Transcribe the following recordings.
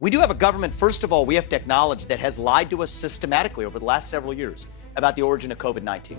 We do have a government, first of all, we have to acknowledge, that has lied to us systematically over the last several years about the origin of COVID-19,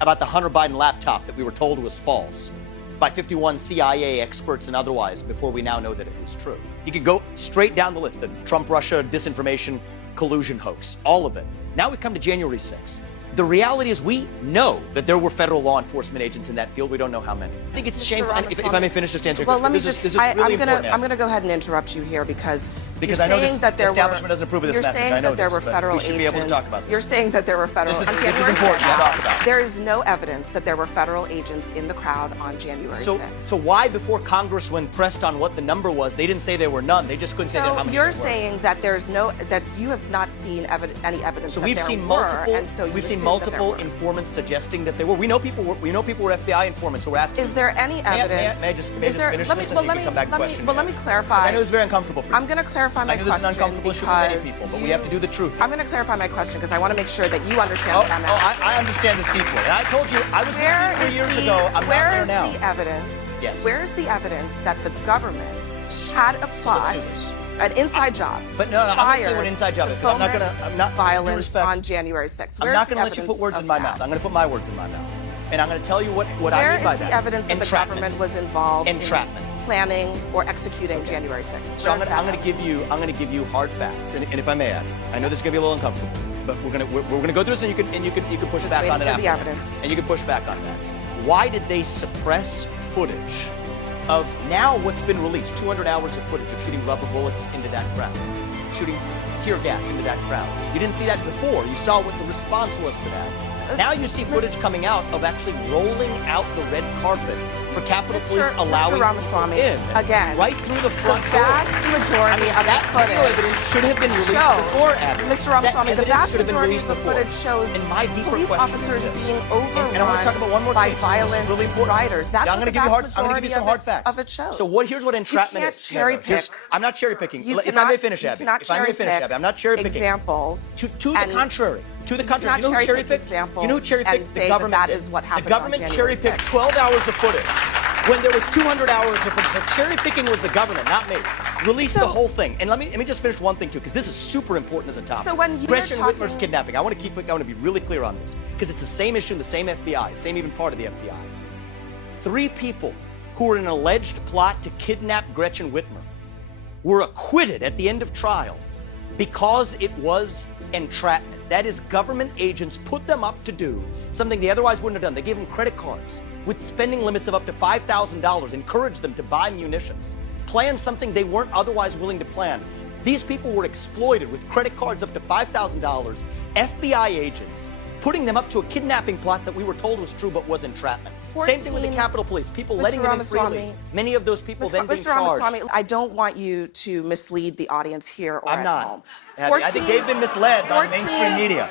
about the Hunter Biden laptop that we were told was false by 51 CIA experts and otherwise before we now know that it was true. You can go straight down the list, the Trump-Russia disinformation collusion hoax, all of it. Now we come to January 6th. The reality is we know that there were federal law enforcement agents in that field. We don't know how many. I think it's shameful. And if I may finish just answering, well, let me I'm going to go ahead and interrupt you here because I know this establishment doesn't approve of this message. I know that there were federal agents. We should be able to talk about this. You're saying that there were federal agents. This is important to talk about. There is no evidence that there were federal agents in the crowd on January 6th. So why, before Congress, when pressed on what the number was, they didn't say there were none. They just couldn't say how many. So you're saying that that you have not seen any evidence. So that we've there seen were, multiple. and so We've seen multiple informants suggesting that they were. We know people were FBI informants who were asking. Is there any evidence? May I just finish this, and then you can come back and question me. Well, let me clarify. I know it's very uncomfortable for you. I'm going to clarify my question. I know this is uncomfortable for many people, but we have to do the truth. I'm going to clarify my question because I want to make sure that you understand what I'm asking. I understand this deeply. And I told you, I was with you 3 years ago. I'm not there now. Where is the evidence? Yes. Where is the evidence that the government had a plot, an inside job? But no, I'm going to tell you what an inside job is. I'm not violence on January 6th. I'm not going to let you put words in my mouth. I'm going to put my words in my mouth. And I'm going to tell you what I mean by that. Where is the evidence that the government was involved in planning or executing January 6th? So I'm going to give you hard facts. And if I may add, I know this is going to be a little uncomfortable, but we're going to go through this, and you can push back on it after. The evidence. And you can push back on that. Why did they suppress footage of now what's been released? 200 hours of footage of shooting rubber bullets into that crowd, shooting tear gas into that crowd. You didn't see that before. You saw what the response was to that. Now you see footage coming out of actually rolling out the red carpet for Capitol Police allowing people in. Again, right through the front door. The vast majority of that footage evidence should have been released before, Abby. Mr. Ramaswamy, the vast majority of the footage shows police officers being overrun by violent rioters. That's I'm going to give you some hard facts. Of it shows. So here's what entrapment is. Cherry pick. I'm not cherry picking. If I may finish, Abby. If I may finish, Abby. I'm not cherry picking. Examples. To the contrary. To the contrary, you know who cherry-picked? You know who cherry-picked? The government. That is what happened. The government cherry-picked 12 hours of footage when there was 200 hours of footage. The cherry-picking was the government, not me. Release the whole thing. And let me just finish one thing too, because this is super important as a topic. So when Gretchen Whitmer's kidnapping, I want to be really clear on this, because it's the same issue, the same FBI, same even part of the FBI. 3 people who were in an alleged plot to kidnap Gretchen Whitmer were acquitted at the end of trial because it was entrapment. That is, government agents put them up to do something they otherwise wouldn't have done. They gave them credit cards with spending limits of up to $5,000, encouraged them to buy munitions, plan something they weren't otherwise willing to plan. These people were exploited with credit cards up to $5,000, FBI agents putting them up to a kidnapping plot that we were told was true but was entrapment. Same thing with the Capitol Police, people letting them in freely. Many of those people then being charged. Mr. Ramaswamy, I don't want you to mislead the audience here or at home. I think they've been misled by the mainstream media.